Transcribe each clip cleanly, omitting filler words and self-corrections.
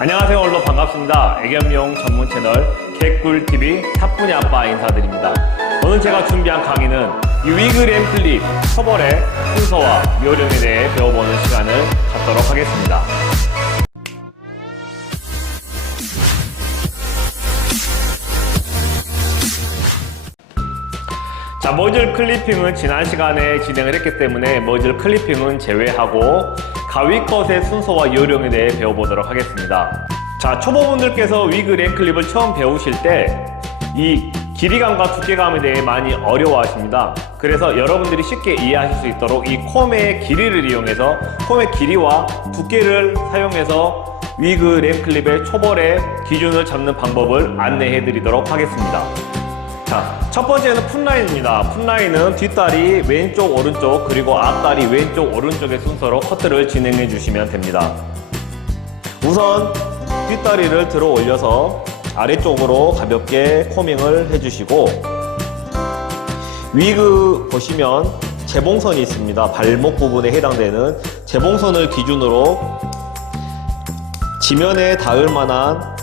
안녕하세요. 오늘도 반갑습니다. 애견미용 전문 채널 개꿀TV 탑분이 아빠 인사드립니다. 오늘 제가 준비한 강의는 이 위그램 클립 처벌의 순서와 요령에 대해 배워보는 시간을 갖도록 하겠습니다. 자, 머즐 클리핑은 지난 시간에 진행을 했기 때문에 머즐 클리핑은 제외하고 가위 컷의 순서와 요령에 대해 배워보도록 하겠습니다. 자, 초보분들께서 위그램 클립을 처음 배우실 때 이 길이감과 두께감에 대해 많이 어려워하십니다. 그래서 여러분들이 쉽게 이해하실 수 있도록 이 콤의 길이를 이용해서 콤의 길이와 두께를 사용해서 위그램 클립의 초벌의 기준을 잡는 방법을 안내해 드리도록 하겠습니다. 자, 첫 번째는 풋라인입니다. 풋라인은 뒷다리 왼쪽 오른쪽 그리고 앞다리 왼쪽 오른쪽의 순서로 커트를 진행해 주시면 됩니다. 우선 뒷다리를 들어 올려서 아래쪽으로 가볍게 코밍을 해주시고, 위그 보시면 재봉선이 있습니다. 발목 부분에 해당되는 재봉선을 기준으로 지면에 닿을 만한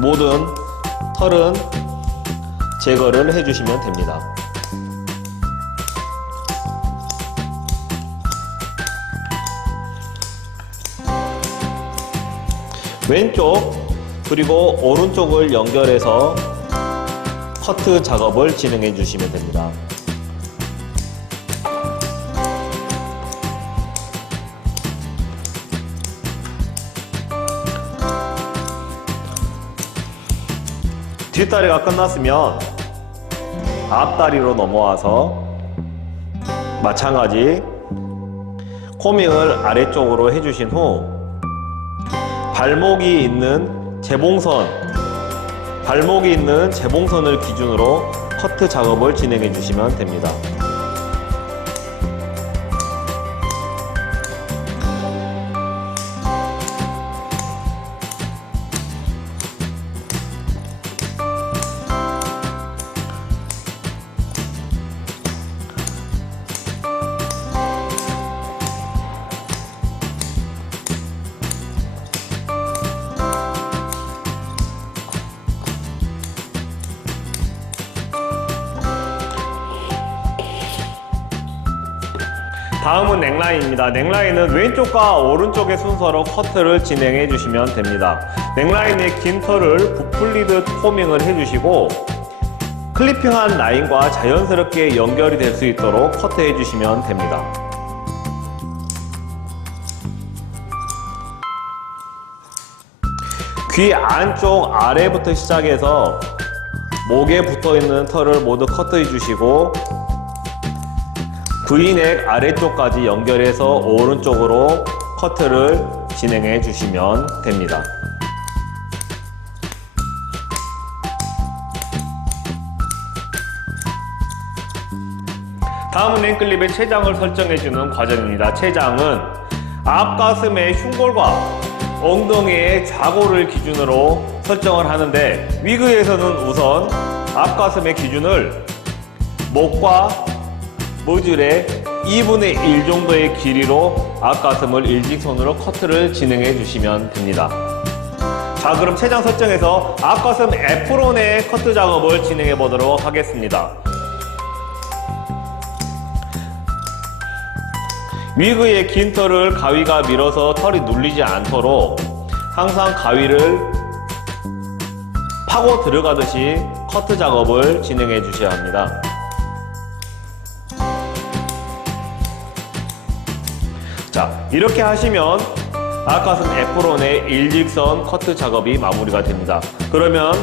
모든 털은 제거를 해주시면 됩니다. 왼쪽 그리고 오른쪽을 연결해서 커트 작업을 진행해 주시면 됩니다. 뒷다리가 끝났으면 앞다리로 넘어와서 마찬가지 코밍을 아래쪽으로 해주신 후 발목이 있는 재봉선을 기준으로 커트 작업을 진행해 주시면 됩니다. 다음은 넥라인입니다. 넥라인은 왼쪽과 오른쪽의 순서로 커트를 진행해 주시면 됩니다. 넥라인의 긴 털을 부풀리듯 코밍을 해주시고 클리핑한 라인과 자연스럽게 연결이 될 수 있도록 커트해 주시면 됩니다. 귀 안쪽 아래부터 시작해서 목에 붙어있는 털을 모두 커트해 주시고 V넥 아래쪽까지 연결해서 오른쪽으로 커트를 진행해 주시면 됩니다. 다음은 랭클립의 체장을 설정해주는 과정입니다. 체장은 앞가슴의 흉골과 엉덩이의 좌골을 기준으로 설정을 하는데, 위그에서는 우선 앞가슴의 기준을 목과 머즐의 2분의 1 정도의 길이로 앞가슴을 일직선으로 커트를 진행해 주시면 됩니다. 자, 그럼 체장 설정에서 앞가슴 애프론의 커트 작업을 진행해 보도록 하겠습니다. 위그의 긴 털을 가위가 밀어서 털이 눌리지 않도록 항상 가위를 파고 들어가듯이 커트 작업을 진행해 주셔야 합니다. 자, 이렇게 하시면 앞가슴 애프론의 일직선 커트 작업이 마무리가 됩니다. 그러면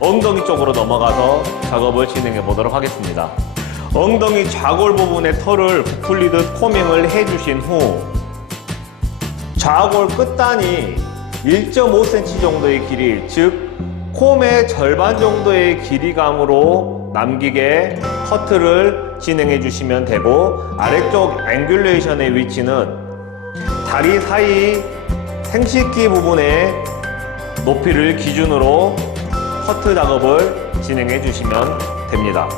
엉덩이 쪽으로 넘어가서 작업을 진행해 보도록 하겠습니다. 엉덩이 좌골 부분의 털을 부풀리듯 코밍을 해주신 후 좌골 끝단이 1.5cm 정도의 길이, 즉 콤의 절반 정도의 길이감으로 남기게 커트를 진행해 주시면 되고, 아래쪽 앵귤레이션의 위치는 다리 사이 생식기 부분의 높이를 기준으로 커트 작업을 진행해 주시면 됩니다.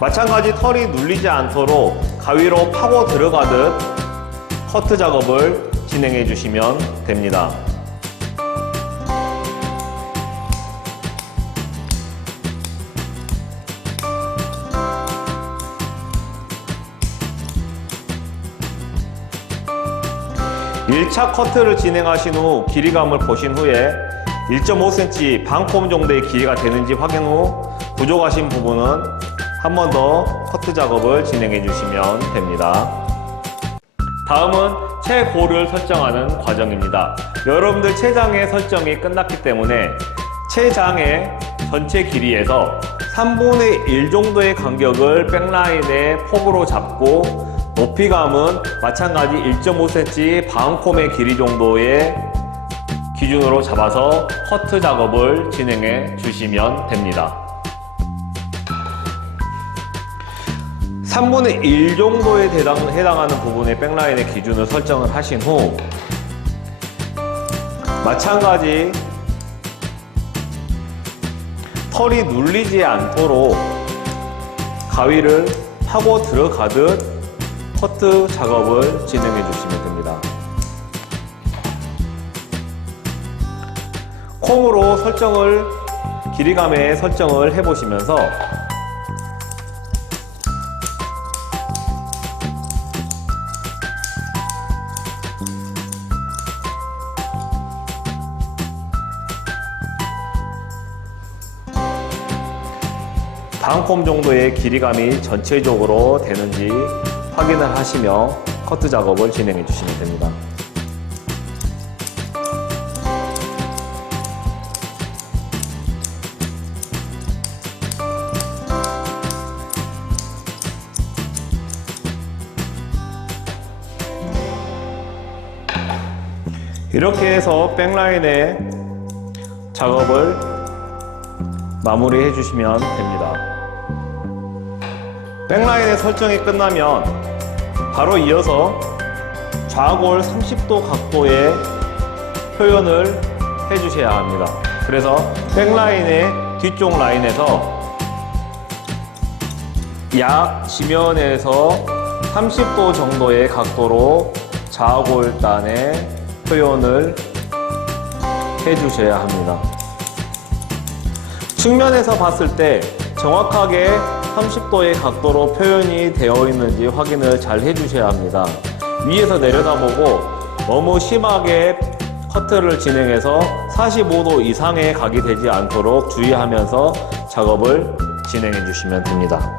마찬가지 털이 눌리지 않도록 가위로 파고 들어가듯 커트 작업을 진행해 주시면 됩니다. 일 차 커트를 진행하신 후 길이감을 보신 후에 1.5cm 반콤 정도의 길이가 되는지 확인 후 부족하신 부분은 한 번 더 커트 작업을 진행해 주시면 됩니다. 다음은 채고를 설정하는 과정입니다. 여러분들 채장의 설정이 끝났기 때문에 채장의 전체 길이에서 3분의 1 정도의 간격을 백라인의 폭으로 잡고 높이감은 마찬가지 1.5cm 반콤의 길이 정도의 기준으로 잡아서 커트 작업을 진행해 주시면 됩니다. 3분의 1 정도에 해당하는 부분의 백라인의 기준을 설정을 하신 후 마찬가지 털이 눌리지 않도록 가위를 파고 들어가듯 커트 작업을 진행해 주시면 됩니다. 콤으로 길이감의 설정을 해 보시면서 반콤 정도의 길이감이 전체적으로 되는지 확인을 하시며 커트 작업을 진행해 주시면 됩니다. 이렇게 해서 백라인의 작업을 마무리해 주시면 됩니다. 백라인의 설정이 끝나면 바로 이어서 좌골 30도 각도의 표현을 해 주셔야 합니다. 그래서 백라인의 뒤쪽 라인에서 약 지면에서 30도 정도의 각도로 좌골단의 표현을 해 주셔야 합니다. 측면에서 봤을 때 정확하게 30도의 각도로 표현이 되어 있는지 확인을 잘 해주셔야 합니다. 위에서 내려다보고 너무 심하게 커트를 진행해서 45도 이상의 각이 되지 않도록 주의하면서 작업을 진행해 주시면 됩니다.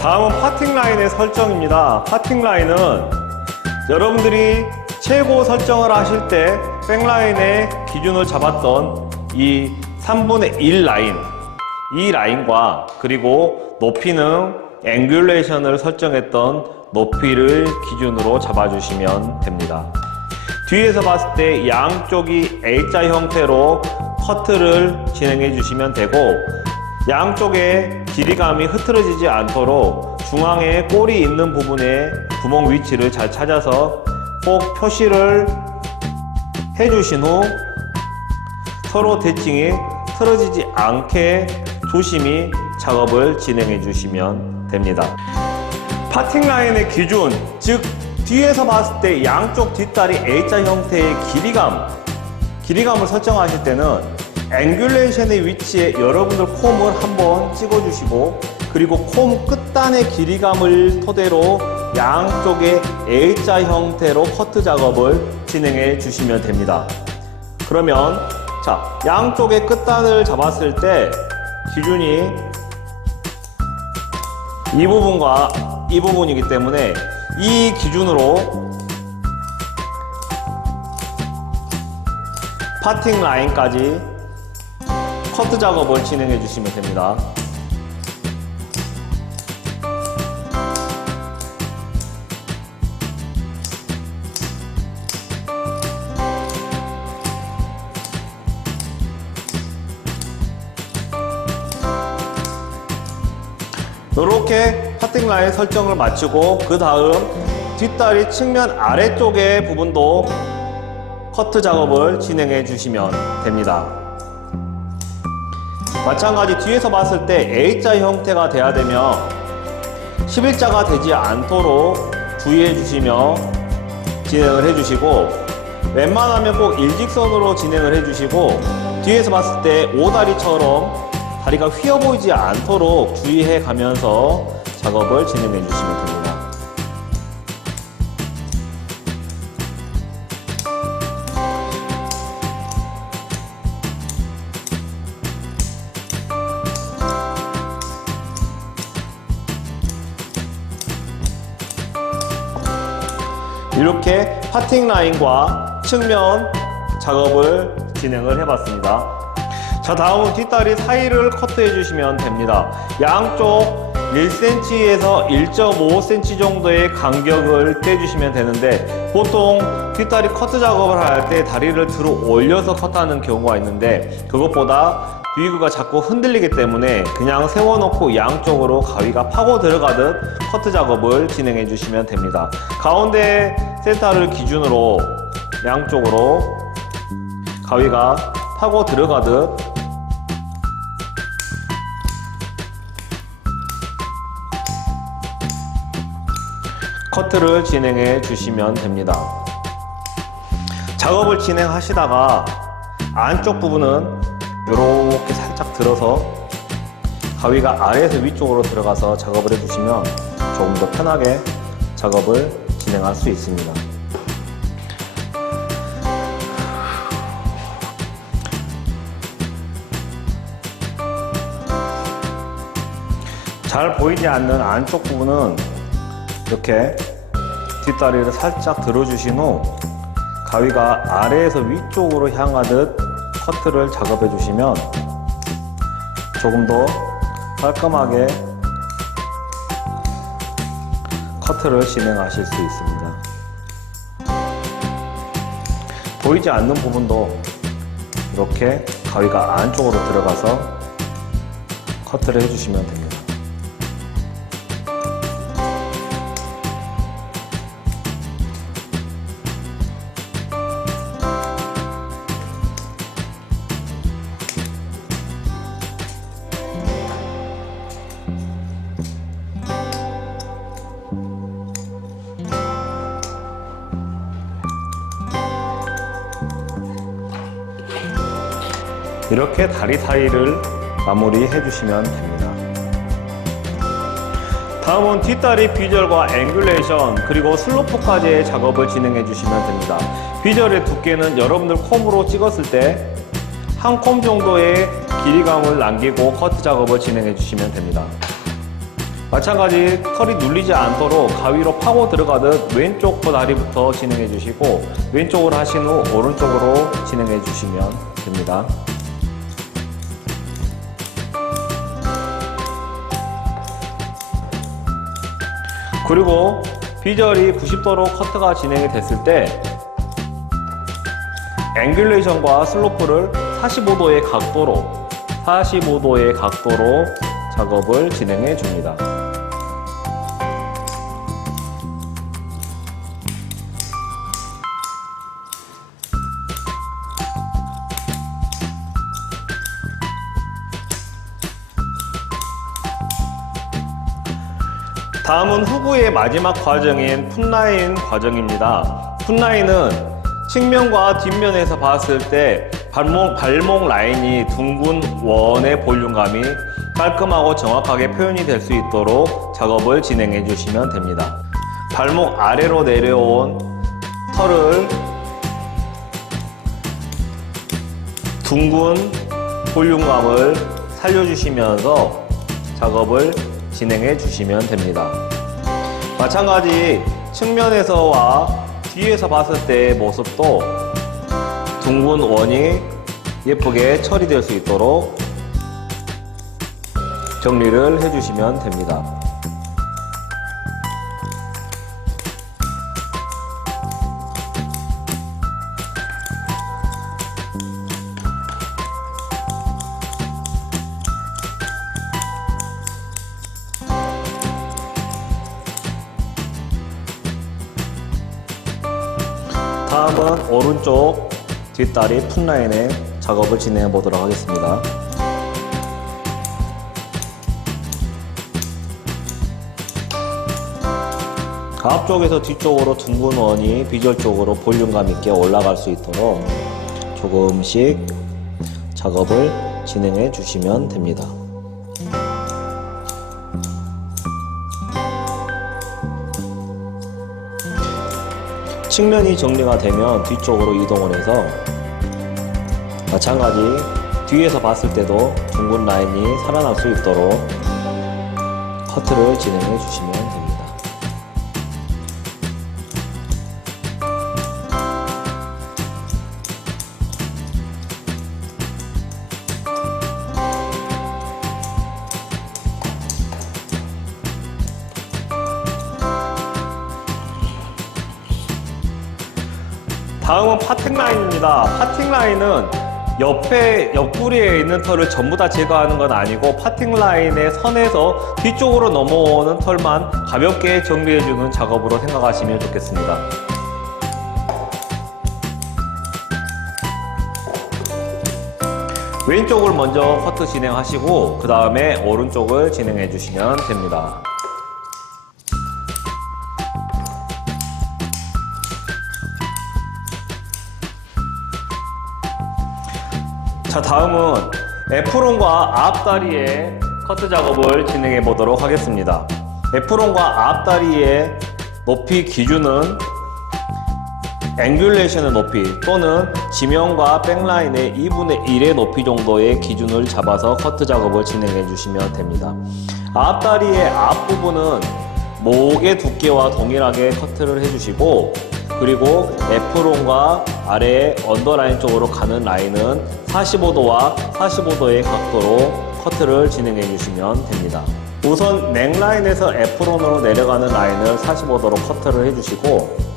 다음은 파팅 라인의 설정입니다. 파팅 라인은 여러분들이 최고 설정을 하실 때 백라인의 기준을 잡았던 이 3분의 1 라인, 이 라인과 그리고 높이는 앵귤레이션을 설정했던 높이를 기준으로 잡아주시면 됩니다. 뒤에서 봤을 때 양쪽이 A자 형태로 커트를 진행해 주시면 되고 양쪽의 길이감이 흐트러지지 않도록 중앙에 꼬리 있는 부분에 구멍 위치를 잘 찾아서 꼭 표시를 해 주신 후 서로 대칭이 틀어지지 않게 조심히 작업을 진행해 주시면 됩니다. 파팅 라인의 기준, 즉 뒤에서 봤을 때 양쪽 뒷다리 A자 형태의 길이감을 설정하실 때는 앵귤레이션의 위치에 여러분들 콤을 한번 찍어 주시고 그리고 콤 끝단의 길이감을 토대로 양쪽의 A자 형태로 커트 작업을 진행해 주시면 됩니다. 그러면 양쪽의 끝단을 잡았을 때 기준이 이 부분과 이 부분이기 때문에 이 기준으로 파팅 라인까지 커트 작업을 진행해 주시면 됩니다. 이렇게 파팅 라인 설정을 마치고 그 다음 뒷다리 측면 아래쪽의 부분도 커트 작업을 진행해 주시면 됩니다. 마찬가지 뒤에서 봤을 때 A자 형태가 돼야 되며 11자가 되지 않도록 주의해 주시며 진행을 해주시고, 웬만하면 꼭 일직선으로 진행을 해주시고, 뒤에서 봤을 때 오다리처럼 다리가 휘어 보이지 않도록 주의해 가면서 작업을 진행해 주시면 됩니다. 이렇게 파팅 라인과 측면 작업을 진행을 해봤습니다. 자, 다음은 뒷다리 사이를 커트해 주시면 됩니다. 양쪽 1cm에서 1.5cm 정도의 간격을 떼주시면 되는데, 보통 뒷다리 커트 작업을 할 때 다리를 들어 올려서 커트하는 경우가 있는데, 그것보다 위그가 자꾸 흔들리기 때문에 그냥 세워놓고 양쪽으로 가위가 파고 들어가듯 커트 작업을 진행해 주시면 됩니다. 가운데 센터를 기준으로 양쪽으로 가위가 파고 들어가듯 커트를 진행해 주시면 됩니다. 작업을 진행하시다가 안쪽 부분은 이렇게 살짝 들어서 가위가 아래에서 위쪽으로 들어가서 작업을 해주시면 조금 더 편하게 작업을 진행할 수 있습니다. 잘 보이지 않는 안쪽 부분은 이렇게 뒷다리를 살짝 들어주신 후 가위가 아래에서 위쪽으로 향하듯 커트를 작업해 주시면 조금 더 깔끔하게 커트를 진행하실 수 있습니다. 보이지 않는 부분도 이렇게 가위가 안쪽으로 들어가서 커트를 해주시면 됩니다. 이렇게 다리 사이를 마무리해 주시면 됩니다. 다음은 뒷다리 비절과 앵귤레이션 그리고 슬로프까지의 작업을 진행해 주시면 됩니다. 비절의 두께는 여러분들 콤으로 찍었을 때 한 콤 정도의 길이감을 남기고 커트 작업을 진행해 주시면 됩니다. 마찬가지 털이 눌리지 않도록 가위로 파고 들어가듯 왼쪽 다리부터 진행해 주시고, 왼쪽으로 하신 후 오른쪽으로 진행해 주시면 됩니다. 그리고 비절이 90도로 커트가 진행이 됐을 때 앵귤레이션과 슬로프를 45도의 각도로 작업을 진행해 줍니다. 다음은 후구의 마지막 과정인 풋라인 과정입니다. 풋라인은 측면과 뒷면에서 봤을 때 발목 라인이 둥근 원의 볼륨감이 깔끔하고 정확하게 표현이 될 수 있도록 작업을 진행해 주시면 됩니다. 발목 아래로 내려온 털을 둥근 볼륨감을 살려주시면서 작업을 진행해 주시면 됩니다. 마찬가지 측면에서와 뒤에서 봤을 때의 모습도 둥근 원이 예쁘게 처리될 수 있도록 정리를 해주시면 됩니다. 다음은 오른쪽 뒷다리 풋라인의 작업을 진행해 보도록 하겠습니다. 앞쪽에서 뒤쪽으로 둥근 원이 비주얼적으로 볼륨감 있게 올라갈 수 있도록 조금씩 작업을 진행해 주시면 됩니다. 측면이 정리가 되면 뒤쪽으로 이동을 해서 마찬가지 뒤에서 봤을 때도 둥근 라인이 살아날 수 있도록 커트를 진행해 주시면 됩니다. 다음은 파팅 라인입니다. 파팅 라인은 옆구리에 있는 털을 전부 다 제거하는 건 아니고 파팅 라인의 선에서 뒤쪽으로 넘어오는 털만 가볍게 정리해주는 작업으로 생각하시면 좋겠습니다. 왼쪽을 먼저 커트 진행하시고 그 다음에 오른쪽을 진행해 주시면 됩니다. 자, 다음은 에프론과 앞다리의 커트 작업을 진행해 보도록 하겠습니다. 에프론과 앞다리의 높이 기준은 앵귤레이션의 높이 또는 지면과 백라인의 2분의 1의 높이 정도의 기준을 잡아서 커트 작업을 진행해 주시면 됩니다. 앞다리의 앞부분은 목의 두께와 동일하게 커트를 해주시고, 그리고 에프론과 아래 언더라인 쪽으로 가는 라인은 45도와 45도의 각도로 커트를 진행해 주시면 됩니다. 우선 넥라인에서 에프론으로 내려가는 라인을 45도로 커트를 해주시고,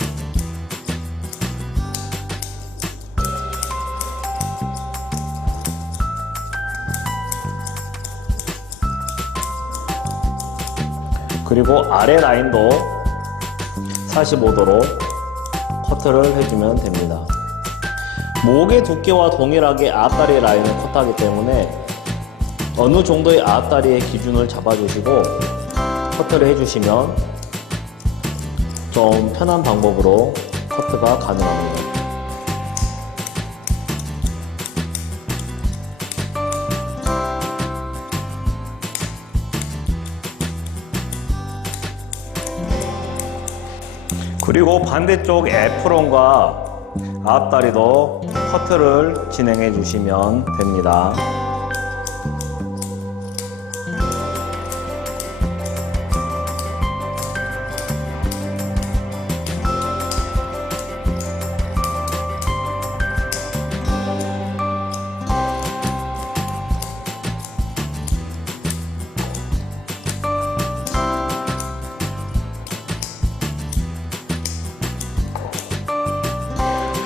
그리고 아래 라인도 45도로 커트를 해주면 됩니다. 목의 두께와 동일하게 앞다리 라인을 커트하기 때문에 어느 정도의 앞다리의 기준을 잡아주시고 커트를 해주시면 좀 편한 방법으로 커트가 가능합니다. 그리고 반대쪽 에프론과 앞다리도 커트를 진행해 주시면 됩니다.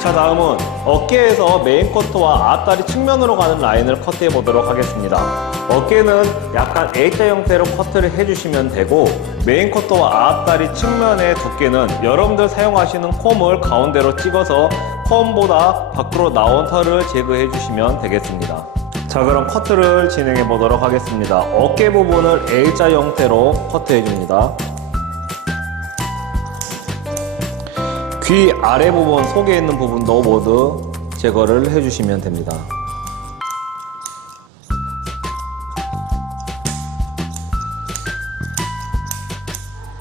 자, 다음은 어깨에서 메인 커트와 앞다리 측면으로 가는 라인을 커트해 보도록 하겠습니다. 어깨는 약간 A자 형태로 커트를 해주시면 되고, 메인 커트와 앞다리 측면의 두께는 여러분들 사용하시는 콤을 가운데로 찍어서 콤보다 밖으로 나온 털을 제거해 주시면 되겠습니다. 자, 그럼 커트를 진행해 보도록 하겠습니다. 어깨 부분을 A자 형태로 커트해 줍니다. 귀 아래 부분, 속에 있는 부분도 모두 제거를 해주시면 됩니다.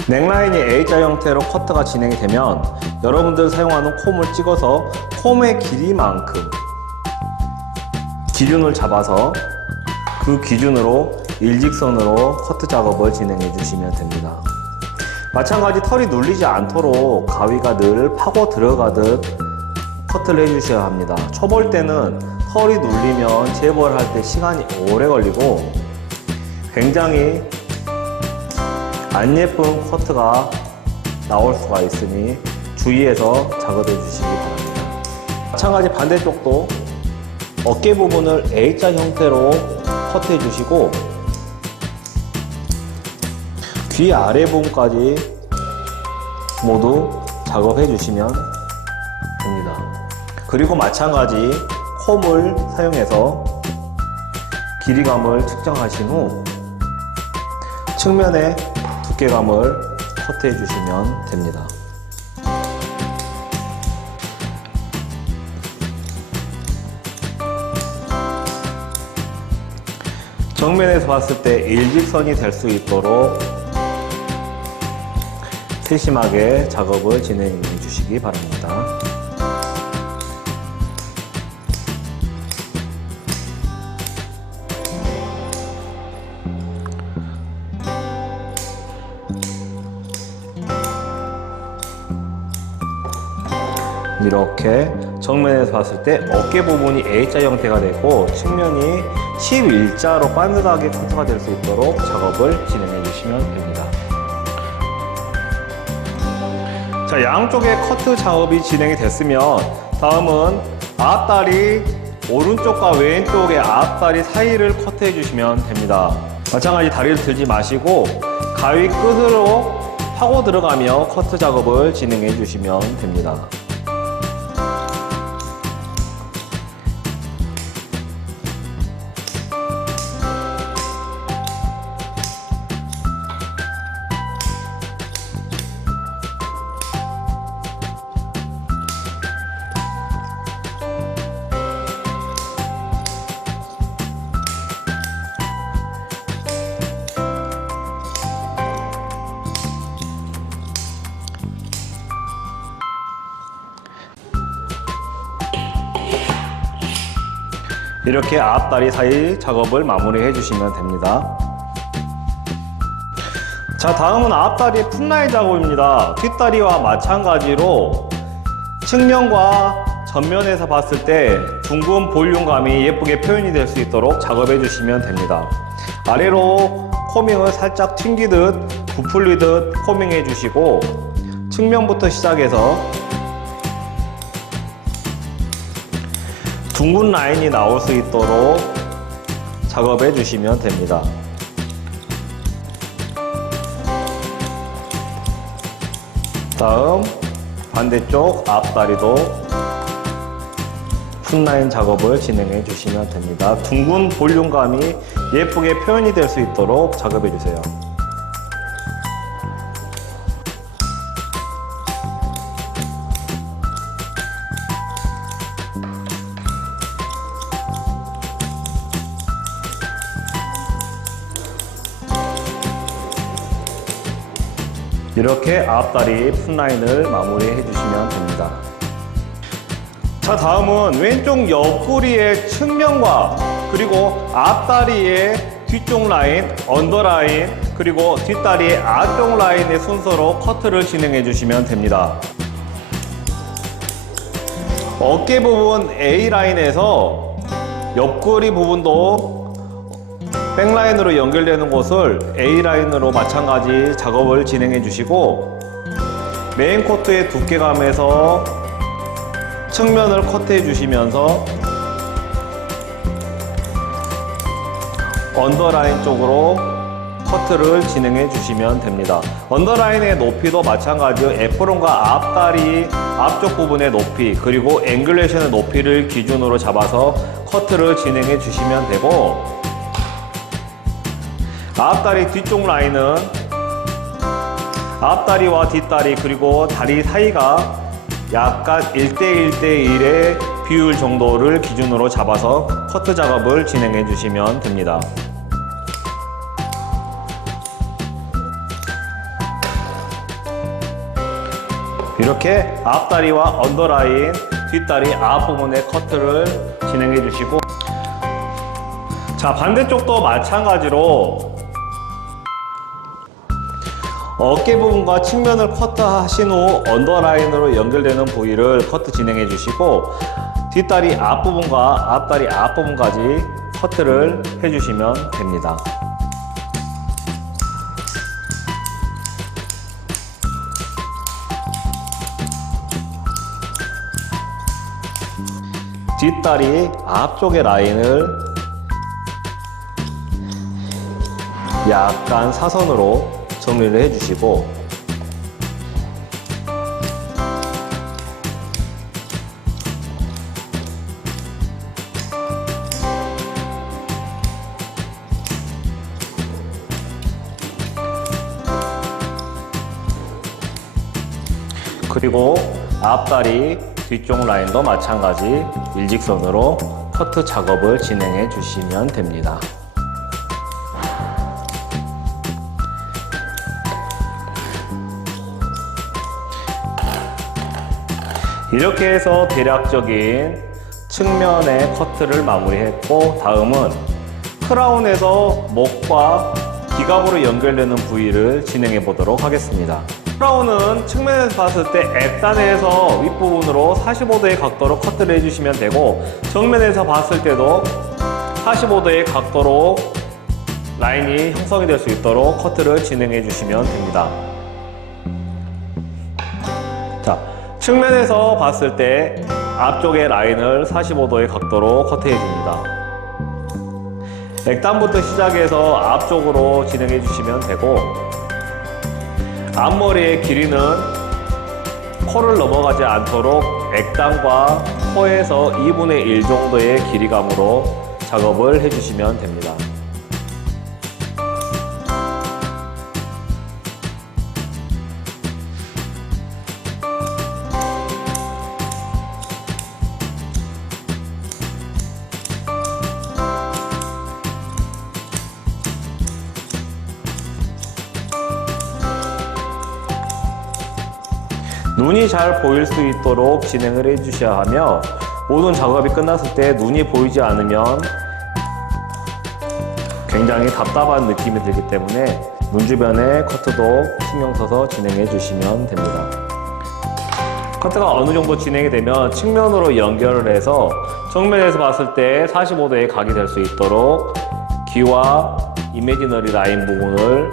넥라인이 A자 형태로 커트가 진행이 되면 여러분들 사용하는 콤을 찍어서 콤의 길이만큼 기준을 잡아서 그 기준으로 일직선으로 커트 작업을 진행해 주시면 됩니다. 마찬가지 털이 눌리지 않도록 가위가 늘 파고 들어가듯 커트를 해주셔야 합니다. 초볼 때는 털이 눌리면 재벌할 때 시간이 오래 걸리고 굉장히 안 예쁜 커트가 나올 수가 있으니 주의해서 작업해 주시기 바랍니다. 마찬가지 반대쪽도 어깨 부분을 A자 형태로 커트해 주시고 귀 아래 부분까지 모두 작업해 주시면 됩니다. 그리고 마찬가지 콤을 사용해서 길이감을 측정하신 후 측면의 두께감을 커트해 주시면 됩니다. 정면에서 봤을 때 일직선이 될 수 있도록 세심하게 작업을 진행해 주시기 바랍니다. 이렇게 정면에서 봤을 때 어깨 부분이 A자 형태가 되고 측면이 11자로 반듯하게 커트가 될 수 있도록 작업을 진행해 주시면 됩니다. 자, 양쪽의 커트 작업이 진행이 됐으면 다음은 앞다리 오른쪽과 왼쪽의 앞다리 사이를 커트해 주시면 됩니다. 마찬가지 다리를 들지 마시고 가위 끝으로 파고 들어가며 커트 작업을 진행해 주시면 됩니다. 이렇게 앞다리 사이 작업을 마무리해 주시면 됩니다. 자, 다음은 앞다리 풋라인 작업입니다. 뒷다리와 마찬가지로 측면과 전면에서 봤을 때 둥근 볼륨감이 예쁘게 표현이 될 수 있도록 작업해 주시면 됩니다. 아래로 코밍을 살짝 튕기듯 부풀리듯 코밍해 주시고 측면부터 시작해서 둥근 라인이 나올 수 있도록 작업해 주시면 됩니다. 다음 반대쪽 앞다리도 풋라인 작업을 진행해 주시면 됩니다. 둥근 볼륨감이 예쁘게 표현이 될 수 있도록 작업해 주세요. 이렇게 앞다리 풋라인을 마무리해 주시면 됩니다. 자, 다음은 왼쪽 옆구리의 측면과 그리고 앞다리의 뒤쪽 라인, 언더라인, 그리고 뒷다리의 앞쪽 라인의 순서로 커트를 진행해 주시면 됩니다. 어깨 부분 A라인에서 옆구리 부분도 백라인으로 연결되는 곳을 A라인으로 마찬가지 작업을 진행해 주시고 메인 코트의 두께감에서 측면을 커트해 주시면서 언더라인 쪽으로 커트를 진행해 주시면 됩니다. 언더라인의 높이도 마찬가지로 에프론과 앞다리 앞쪽 부분의 높이 그리고 앵글레이션의 높이를 기준으로 잡아서 커트를 진행해 주시면 되고 앞다리 뒤쪽 라인은 앞다리와 뒷다리 그리고 다리 사이가 약간 1대1대1의 비율 정도를 기준으로 잡아서 커트 작업을 진행해 주시면 됩니다. 이렇게 앞다리와 언더라인, 뒷다리 앞부분의 커트를 진행해 주시고 자, 반대쪽도 마찬가지로 어깨 부분과 측면을 커트하신 후 언더라인으로 연결되는 부위를 커트 진행해 주시고 뒷다리 앞부분과 앞다리 앞부분까지 커트를 해 주시면 됩니다. 뒷다리 앞쪽의 라인을 약간 사선으로 정리를 해주시고 그리고 앞다리 뒤쪽 라인도 마찬가지 일직선으로 커트 작업을 진행해 주시면 됩니다. 이렇게 해서 대략적인 측면의 커트를 마무리했고, 다음은 크라운에서 목과 기갑으로 연결되는 부위를 진행해 보도록 하겠습니다. 크라운은 측면에서 봤을 때 X단에서 윗부분으로 45도의 각도로 커트를 해주시면 되고, 정면에서 봤을 때도 45도의 각도로 라인이 형성이 될 수 있도록 커트를 진행해 주시면 됩니다. 자, 측면에서 봤을 때 앞쪽의 라인을 45도의 각도로 커트해 줍니다. 액단부터 시작해서 앞쪽으로 진행해 주시면 되고, 앞머리의 길이는 코를 넘어가지 않도록 액단과 코에서 2분의 1 정도의 길이감으로 작업을 해주시면 됩니다. 눈이 잘 보일 수 있도록 진행을 해 주셔야 하며, 모든 작업이 끝났을 때 눈이 보이지 않으면 굉장히 답답한 느낌이 들기 때문에 눈 주변의 커트도 신경 써서 진행해 주시면 됩니다. 커트가 어느 정도 진행이 되면 측면으로 연결을 해서 정면에서 봤을 때 45도의 각이 될 수 있도록 귀와 이미지너리 라인 부분을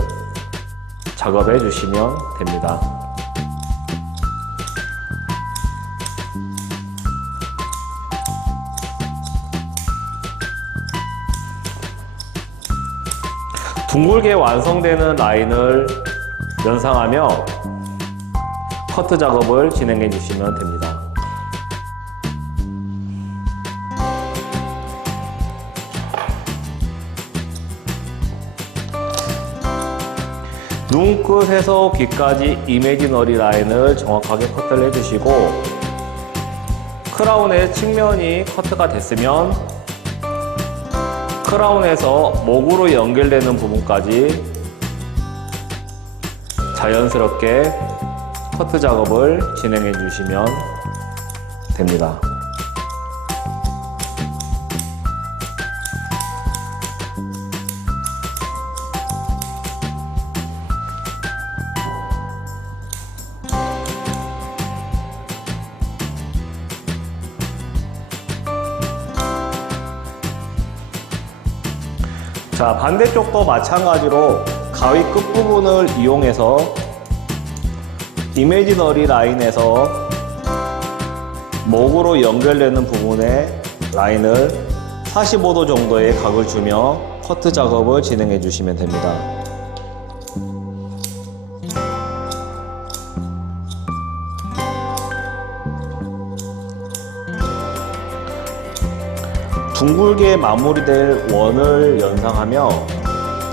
작업해 주시면 됩니다. 둥글게 완성되는 라인을 연상하며 커트 작업을 진행해 주시면 됩니다. 눈끝에서 귀까지 이미지너리 라인을 정확하게 커트를 해주시고, 크라운의 측면이 커트가 됐으면 크라운에서 목으로 연결되는 부분까지 자연스럽게 커트 작업을 진행해 주시면 됩니다. 자, 반대쪽도 마찬가지로 가위 끝부분을 이용해서 이미지너리 라인에서 목으로 연결되는 부분의 라인을 45도 정도의 각을 주며 커트 작업을 진행해 주시면 됩니다. 둥글게 마무리될 원을 연상하며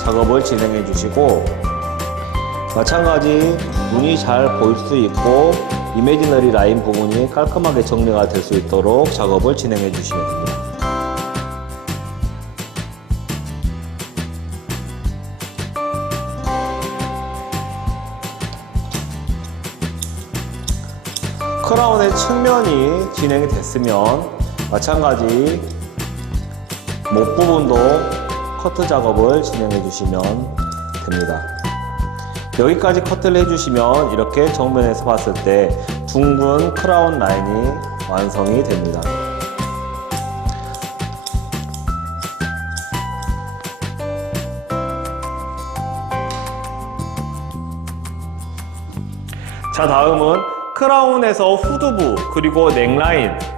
작업을 진행해 주시고, 마찬가지 눈이 잘 보일 수 있고 이미지너리 라인 부분이 깔끔하게 정리가 될 수 있도록 작업을 진행해 주시면 됩니다. 크라운의 측면이 진행이 됐으면 마찬가지 목 부분도 커트 작업을 진행해 주시면 됩니다. 여기까지 커트를 해주시면 이렇게 정면에서 봤을 때 둥근 크라운 라인이 완성이 됩니다. 자, 다음은 크라운에서 후두부 그리고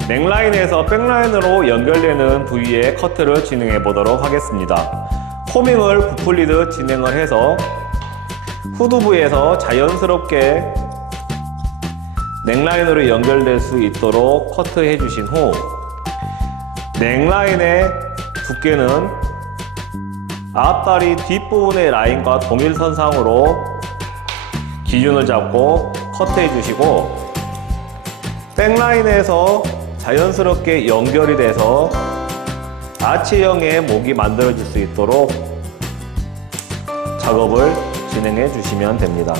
넥라인에서 백라인으로 연결되는 부위의 커트를 진행해 보도록 하겠습니다. 호밍을 부풀리듯 진행을 해서 후두부에서 자연스럽게 넥라인으로 연결될 수 있도록 커트해 주신 후, 넥라인의 두께는 앞다리 뒷부분의 라인과 동일선상으로 기준을 잡고 커트해 주시고, 백라인에서 자연스럽게 연결이 돼서 아치형의 목이 만들어질 수 있도록 작업을 진행해 주시면 됩니다.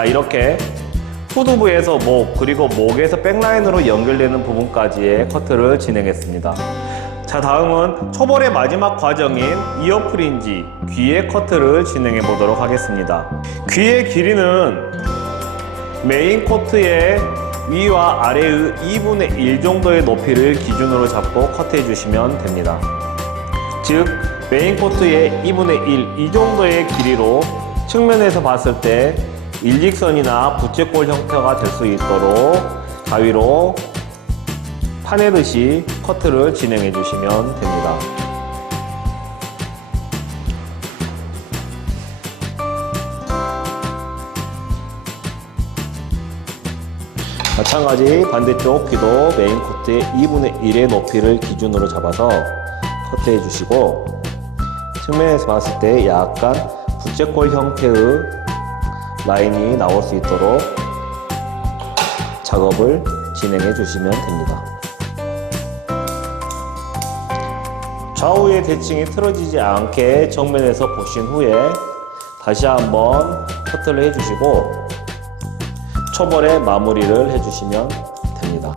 자, 이렇게 후두부에서 목, 그리고 목에서 백라인으로 연결되는 부분까지의 커트를 진행했습니다. 자, 다음은 초벌의 마지막 과정인 이어 프린지, 귀의 커트를 진행해 보도록 하겠습니다. 귀의 길이는 메인 코트의 위와 아래의 2분의 1 정도의 높이를 기준으로 잡고 커트해 주시면 됩니다. 즉, 메인 코트의 2분의 1, 이 정도의 길이로 측면에서 봤을 때 일직선이나 부채꼴 형태가 될 수 있도록 가위로 파내듯이 커트를 진행해 주시면 됩니다. 마찬가지 반대쪽 귀도 메인 코트의 2분의 1의 높이를 기준으로 잡아서 커트해 주시고, 측면에서 봤을 때 약간 부채꼴 형태의 라인이 나올 수 있도록 작업을 진행해 주시면 됩니다. 좌우의 대칭이 틀어지지 않게 정면에서 보신 후에 다시 한번 커트를 해주시고 초벌에 마무리를 해주시면 됩니다.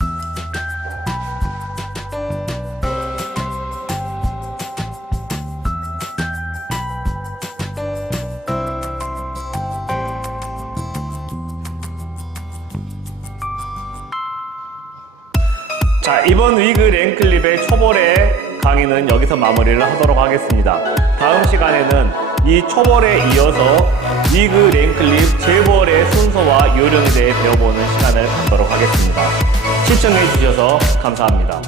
자, 이번 위그 랭클립의 초벌의 강의는 여기서 마무리를 하도록 하겠습니다. 다음 시간에는 이 초벌에 이어서 위그 랭클립 재벌의 순서와 요령에 대해 배워보는 시간을 갖도록 하겠습니다. 시청해 주셔서 감사합니다.